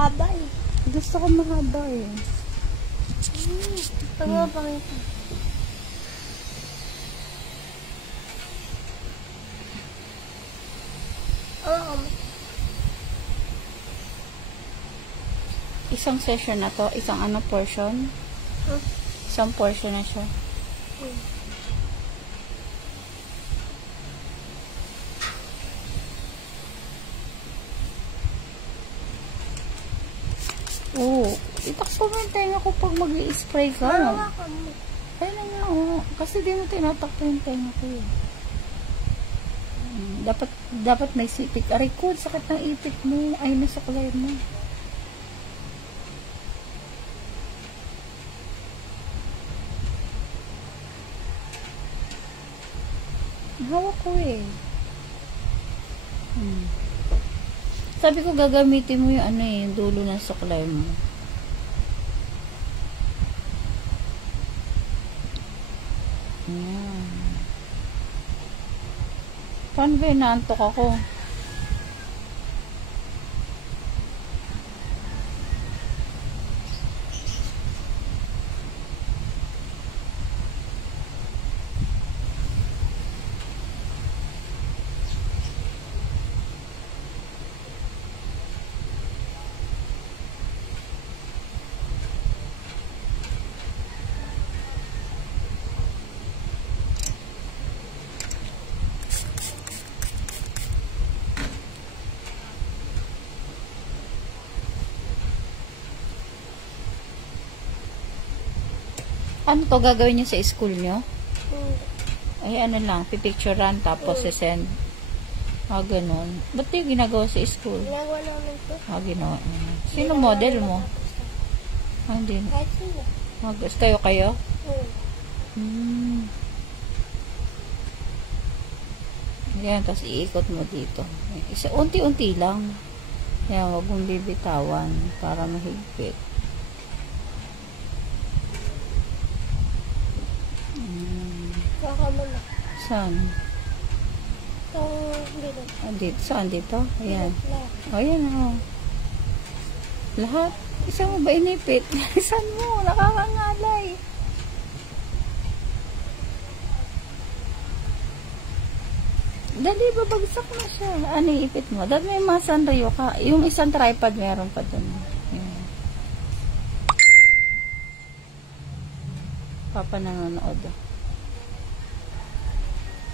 mahaba eh. Gusto ko mahaba eh. Pag nga pakita. Isang session na to, isang ano portion? Isang portion na siya. Itakpo mo yung tenga ko pag mag-i-spray ka. Ayun na nga, kasi di mo tinatakpo yung tenga ko eh. Dapat may sipik. Aray ko, sakit ng ipik mo. Ay, nasa kulay mo. Hawak ko eh. Sabi ko gagamitin mo yung ano eh, yung dulo ng suklay mo. Ayan. Paano ba inaantok ako? Ano to gagawin nyo sa school nyo? Ay, ano lang, pipicturean tapos send. Ganun. Ba't yung ginagawa sa school? Ginagawa lang nito. Ginawa. Sino model mo? Hindi. Kahit sino. Gusto kayo? Yan, tapos iikot mo dito. Unti-unti lang. Yan, huwag mong bibitawan para mahigpit. Kakamala. Saan? Dito. Dito. Saan dito? Ayan. Ayan o. Lahat. Isa mo ba inipit? Saan mo? Nakakangalay. Dali, babagsak na siya. Ano ipit mo? Dati may mga sandayo ka. Yung isang tripod meron pa dun. Ayan. Papa nanonood.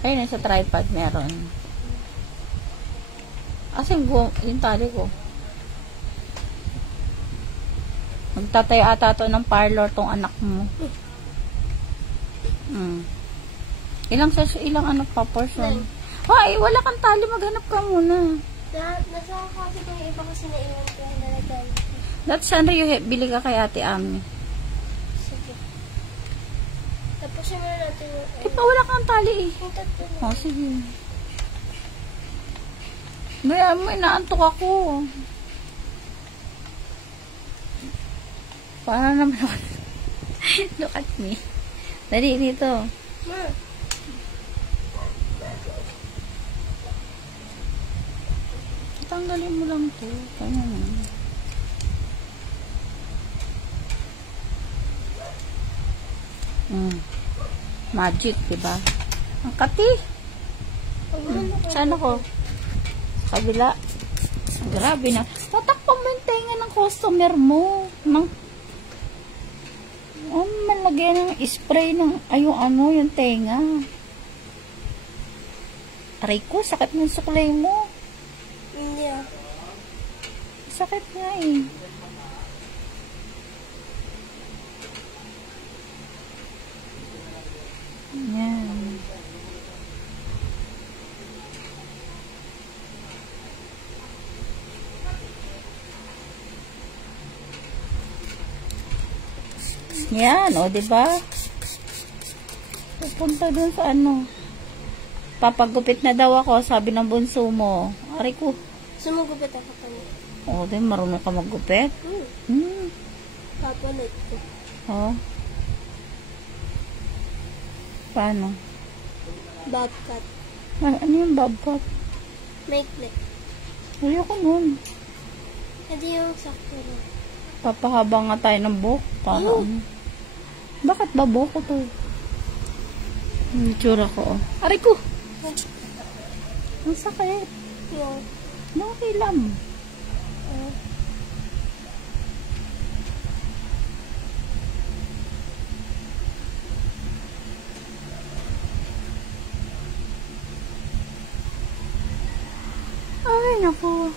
Ayun, sa tripod meron. Asin yung tali ko. Magtatayo ata to ng parlor tong anak mo. Ilang ano pa portion? Ay, wala kang tali, maghanap ka muna. Nasa kasi kung yung iba kasi naiwan ko yung dalagay. That's Sandra, bili ka kay Ate Ami. Sige. Tapos yung natin yung... Wala kang tali eh. Sige. Maya mo, inaantok ako. Para naman ako. Look at me. Dali dito. Tanggalin mo lang to. Kaya naman. Magic, diba? Ang kati. Saan ako? Kabila. Grabe na. Tatakpan mo yung tenga ng customer mo. Malagyan ng spray ng, yung tenga. Aray ko, sakit ng suklay mo. Hindi Sakit nga eh. Yan. Yan, diba? Pupunta dun sa ano. Papagupit na daw ako, sabi ng bunso mo. Aray ko. Sumugupit ako pa niya. Din, marunong ka maggupit? Papalit ko. Paano? Bobcat. Ano yung bobcat? Maikli. Ayoko nun. Hindi yung sakto na. Papahaba nga tayo ng buhok. Paano? Bakit ba buhok ko to? Yung itsura ko, oh. Aray ko! Ang sakit. Yun. Nakikilam. Ay, naku.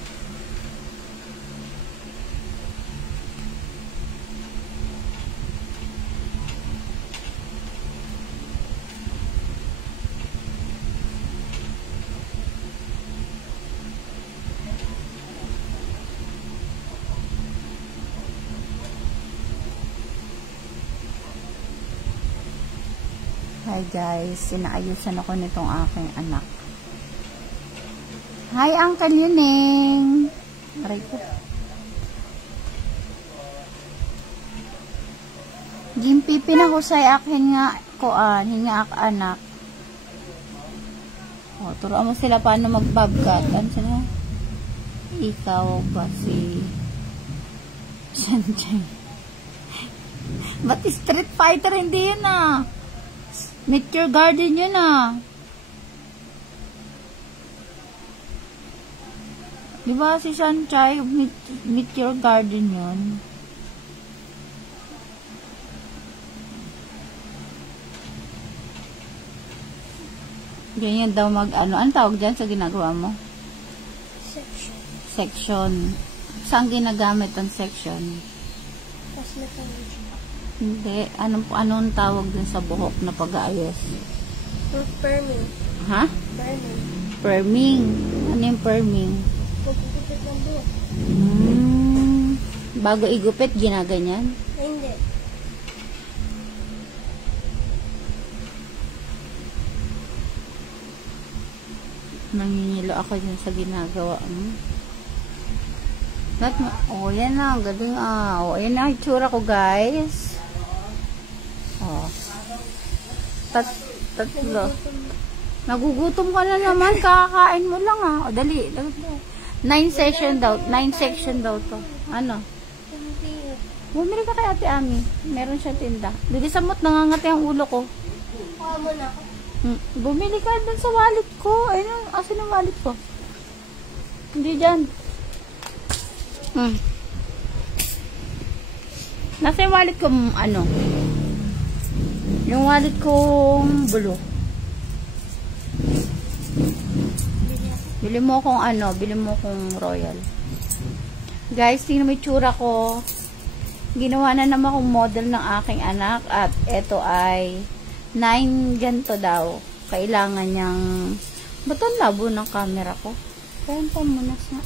Hi guys, inaayusan ako nitong aking anak. Hi Uncle Yuning! Aray ko. Gimpipi na ko sa akin nga koan, hinga ak anak. O, turuan mo sila paano mag-bobcat. Ano sila? Ikaw ba si Chen? Ba't Street Fighter? Hindi yun ah. Meet Your Garden yun ah. Diba si Sunshine, meet Your Garden yun? Ganyan daw mag-ano. Ano tawag dyan sa ginagawa mo? Section. Section. Saan ginagamit ang section? Cosmetology. Hindi. Anong tawag dun sa buhok na pag-aayos? Perming. Ha? Perming. Perming. Ano yung perming? Pagkukupit ng buhok. Bago igupit, ginaganyan? Ay, hindi. Nanginilo ako dyan sa ginagawa mo. Oh, yan na. Galing ah. Oh, yan na. Itsura ko, guys. Oh. Tatlo. Nagugutom ka na naman. Kakakain mo lang ah. O, dali. 9 section daw. 9 section daw to. Ano? Bumili ka kay Ate Ami. Meron siya tinda. Dili sa mot, nangangati ang ulo ko. Kuha mo na ako. Bumili ka dun sa wallet ko. Ayun, asan ang wallet ko? Hindi dyan. Nasa yung wallet ko, ano? Yung wallet kong blue. Bili mo kong ano, bili mo kong royal. Guys, tingnan mo yung tsura ko. Ginawa na naman akong model ng aking anak at ito ay 9 ganito daw. Kailangan niyang ba't ang labo ng camera ko? Kaya pa muna sa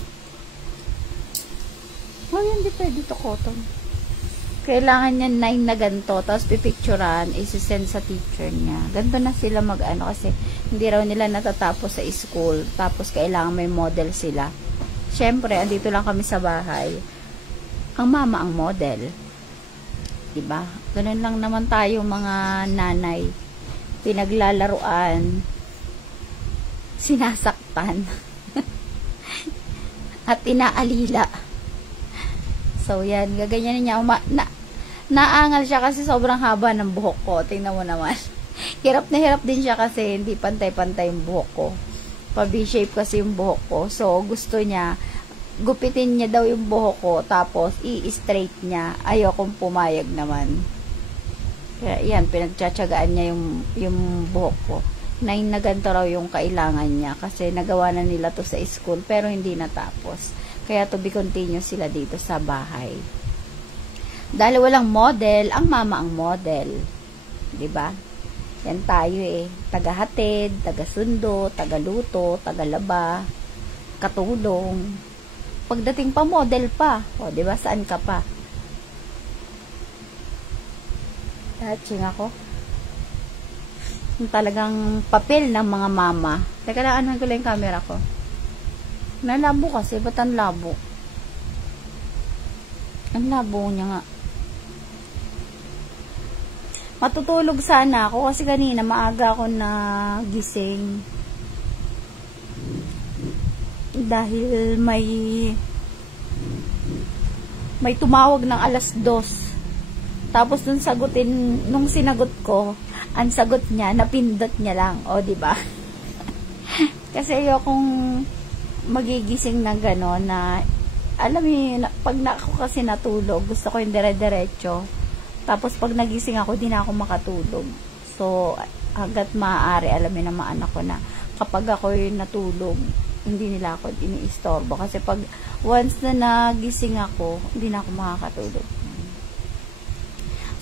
hindi pwede ito cotton. Kailangan niya 9 na ganito, tapos pipicturean, isi-send sa teacher niya. Ganito na sila mag-ano kasi hindi raw nila natatapos sa school, tapos kailangan may model sila. Syempre, andito lang kami sa bahay. Ang mama ang model. Diba? Ganun lang naman tayo mga nanay. Pinaglalaruan, sinasaktan, at inaalila. So, yan. Gaganyanin niya. Naangal siya kasi sobrang haba ng buhok ko. Tingnan mo naman. Hirap na hirap din siya kasi hindi pantay-pantay yung buhok ko. Pa-V-shape kasi yung buhok ko. So, gusto niya, gupitin niya daw yung buhok ko. Tapos, i-straight niya. Ayokong pumayag naman. Kaya, yan. Pinagtsatsagaan niya yung buhok ko. 9 na ganito raw yung kailangan niya. Kasi, nagawa na nila to sa school. Pero, hindi natapos. Kaya to be continue sila dito sa bahay. Dahil walang model, ang mama ang model. 'Di ba? Yan tayo eh. Tagahatid, tagasundo, tagaluto, tagalaba, katulong. Pagdating pa model pa. O, 'di ba? Saan ka pa? Touching ako. Yung talagang papel ng mga mama. Teka lang, anuhan ko lang yung camera ko. Nalabo kasi, ba't ang labo? Ang labo niya nga. Matutulog sana ako kasi kanina maaga ako na gising. Dahil may may tumawag ng 2:00. Tapos nung sinagot ko, ang sagot niya, napindot niya lang. O, diba? Kasi ayokong magigising na gano'n na, alam mo, pag ako kasi natulog, gusto ko yung dire-diretso. Tapos pag nagising ako, di na ako makatulog. So, hanggat maaari, alam mo na mga anak ko na, kapag ako yung natulog, hindi nila ako iniistorbo. Kasi pag once na nagising ako, hindi na ako makakatulog.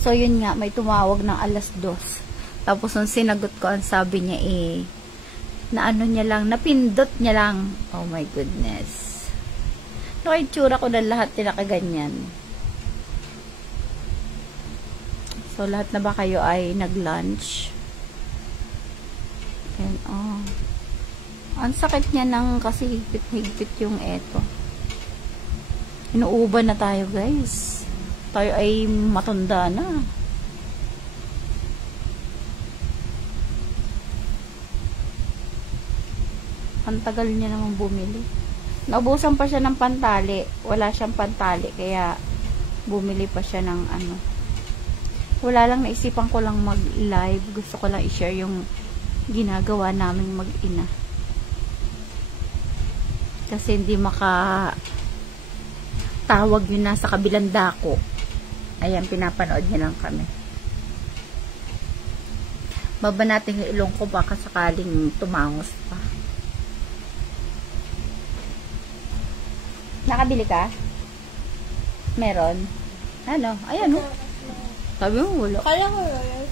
So, yun nga, may tumawag ng 2:00. Tapos, nung sinagot ko, ang sabi niya na ano niya lang, napindot niya lang. Oh my goodness. Itsura ko na lahat nila kaganyan. So, lahat na ba kayo ay nag-lunch? And, oh. Ang sakit niya nang kasi higpit-higpit yung eto. Inuuban na tayo, guys. Tayo ay matanda na. Ang tagal niya naman bumili. Naubusan pa siya ng pantali. Wala siyang pantali. Kaya bumili pa siya ng ano. Wala lang, naisipan ko lang mag-live. Gusto ko lang i-share yung ginagawa naming mag-ina. Kasi hindi tawag yun nasa kabilang dako. Ayan, pinapanood niya lang kami. Baba natin yung ilong ko, baka sakaling tumangos pa. Nakabili ka? Meron? Ano? Ayan, oh. Sabi mo, wala. Kala ko royal.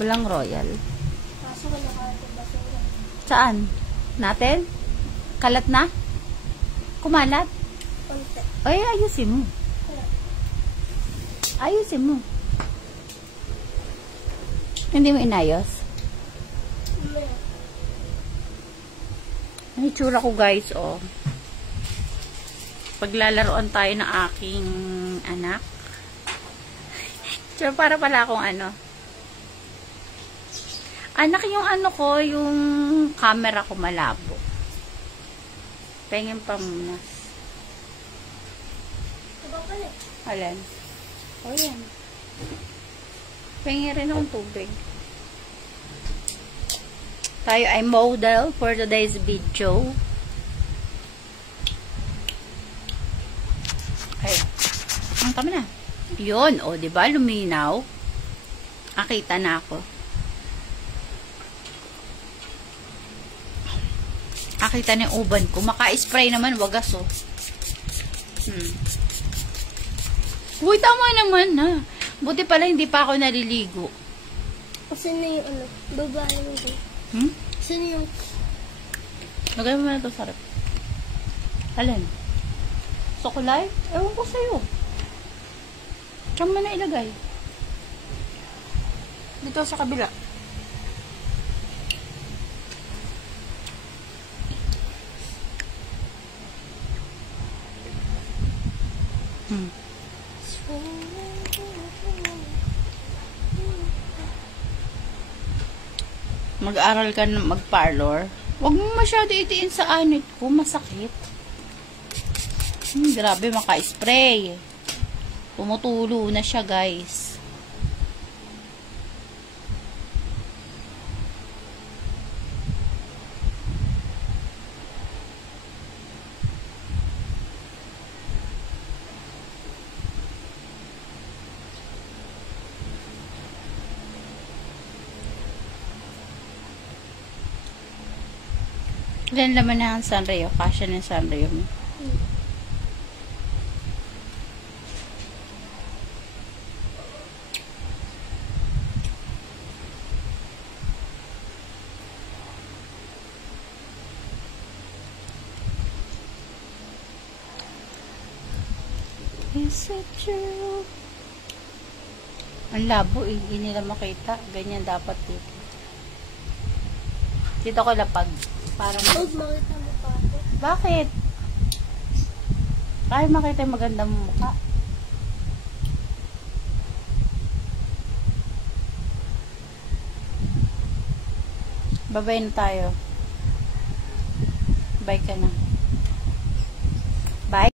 Walang royal. Kaso wala ka ito basura. Saan? Natin? Kalat na? Kumalat? Konti. Ay, ayusin mo. Ayusin mo. Hindi mo inayos? Ang itsura ko, guys, oh. Paglalaroan tayo ng aking anak. So, para pala akong ano. Anak, yung ano ko, yung camera ko malabo. Pengin pa muna. Diba pala? Alan? O, yan. Pengin rin akong tubig. Tayo ay model for today's video. Ay, ang kami na. Yun, o, diba? Luminaw. Nakita na ako. Nakita na yung uban ko. Maka-spray naman, wagas, o. Uy, tama naman, ha. Buti pala, hindi pa ako naliligo. Kasi na yung ano, babae mo ko. Sino yung... Lagay mo na ito sa rep. Alin? Sukulay? Ewan ko sa'yo. Saan mo na ilagay? Dito sa kabila. Mag-aral ka na mag-parlor. Huwag mo masyado itiin sa anit ko. Masakit. Grabe, maka-spray. Tumutulo na siya, guys. Ilan naman na ang Sanrio? Kasya ng Sanrio mo. Is it true? Ang labo eh. Hindi nila makita. Ganyan dapat dito. Dito ko lapag. Para makita mo pa ako. Bakit? Kaya makita yung magandang mukha. Babay na tayo. Bye ka na. Bye.